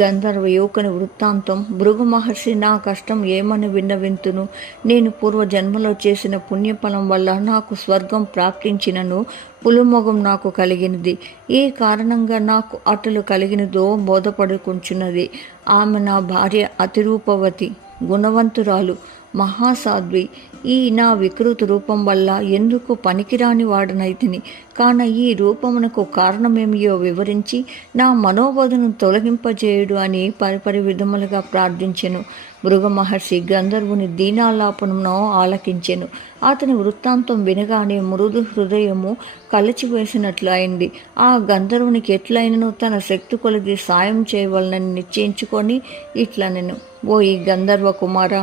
గంధర్వ యువకుని వృత్తాంతం. భృగు మహర్షి, నా కష్టం ఏమని విన్నవింతును? నేను పూర్వజన్మలో చేసిన పుణ్యఫలం వల్ల నాకు స్వర్గం ప్రాప్తించినను పులుమొగం నాకు కలిగినది. ఈ కారణంగా నాకు అటులు కలిగినదో బోధపడుకుంటున్నది. ఆమె నా భార్య అతిరూపవతి, గుణవంతురాలు, మహాసాధ్వి. ఈ నా వికృత రూపం వల్ల ఎందుకు పనికిరాని వాడనైతిని. కాన ఈ రూపమునకు కారణమేమియో వివరించి నా మనోబోధను తొలగింపజేయుడు అని పరిపరి విధములుగా ప్రార్థించెను. భృగు మహర్షి గంధర్వుని దీనాలాపనను ఆలకించెను. అతని వృత్తాంతం వినగానే మృదు హృదయము కలిచివేసినట్లు అయింది. ఆ గంధర్వునికి ఎట్లయినను తన శక్తి కొలది సాయం చేయవలనని నిశ్చయించుకొని ఇట్లనెను: ఓ ఈ గంధర్వ కుమార,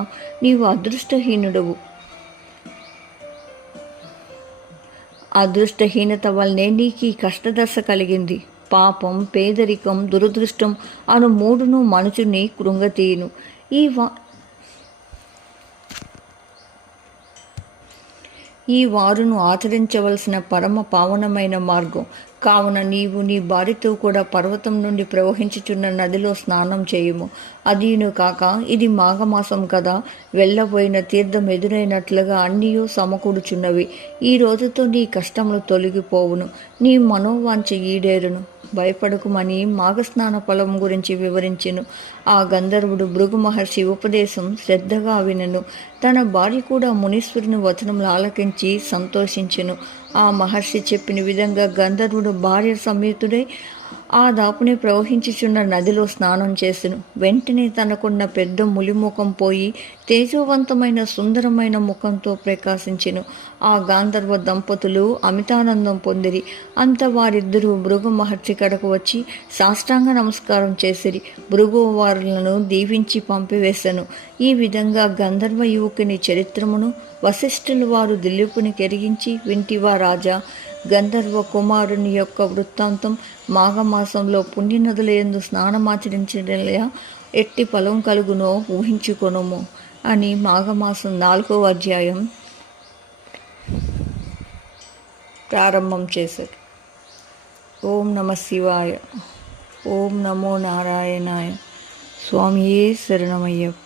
నీవు అదృష్టహీనుడవు. అదృష్టహీనత వల్లనే నీకు ఈ కష్టదశ కలిగింది. పాపం, పేదరికం, దురదృష్టం అను మూడును మనుషుని కృంగతీయును. ఈ వారును ఆచరించవలసిన పరమ పావనమైన మార్గం. కావున నీవు నీ భార్యతో కూడా పర్వతం నుండి ప్రవహించుచున్న నదిలో స్నానం చేయుము. అదీను కాక ఇది మాఘమాసం కదా, వెళ్ళబోయిన తీర్థం ఎదురైనట్లుగా అన్నీయూ సమకూడుచున్నవి. ఈ రోజుతో నీ కష్టములు తొలగిపోవును, నీ మనోవాంఛ ఈడేరును. భయపడకుమని మాఘస్నాన ఫలం గురించి వివరించెను. ఆ గంధర్వుడు భృగు మహర్షి ఉపదేశం శ్రద్ధగా వినెను. తన భార్య కూడా మునీశ్వరుని వచనములు ఆలకించి సంతోషించెను. ఆ మహర్షి చెప్పిన విధంగా గంధర్వుడు భార్య సమేతుడై ఆ దాపునే ప్రవహించుచున్న నదిలో స్నానం చేసెను. వెంటనే తనకున్న పెద్ద ములిముఖం పోయి తేజోవంతమైన సుందరమైన ముఖంతో ప్రకాశించెను. ఆ గాంధర్వ దంపతులు అమితానందం పొందిరి. అంత వారిద్దరూ భృగు మహర్షి కడకు వచ్చి సాష్టాంగ నమస్కారం చేసిరి. భృగు వారులను దీవించి పంపివేశను. ఈ విధంగా గంధర్వ యువకుని చరిత్రమును వశిష్ఠులు వారు దిలీపుని కెరిగించి, వింటివా రాజా, గంధర్వ కుమారుని యొక్క వృత్తాంతం. మాఘమాసంలో పుణ్యనదుల యందు స్నానమాచరించడలయా ఎట్టి ఫలం కలుగునో ఊహించుకొనుము అని మాఘమాసం 4వ అధ్యాయం ప్రారంభం చేశారు. ఓం నమ శివాయ. ఓం నమో నారాయణాయ. స్వామియే శరణమయ్యప్ప.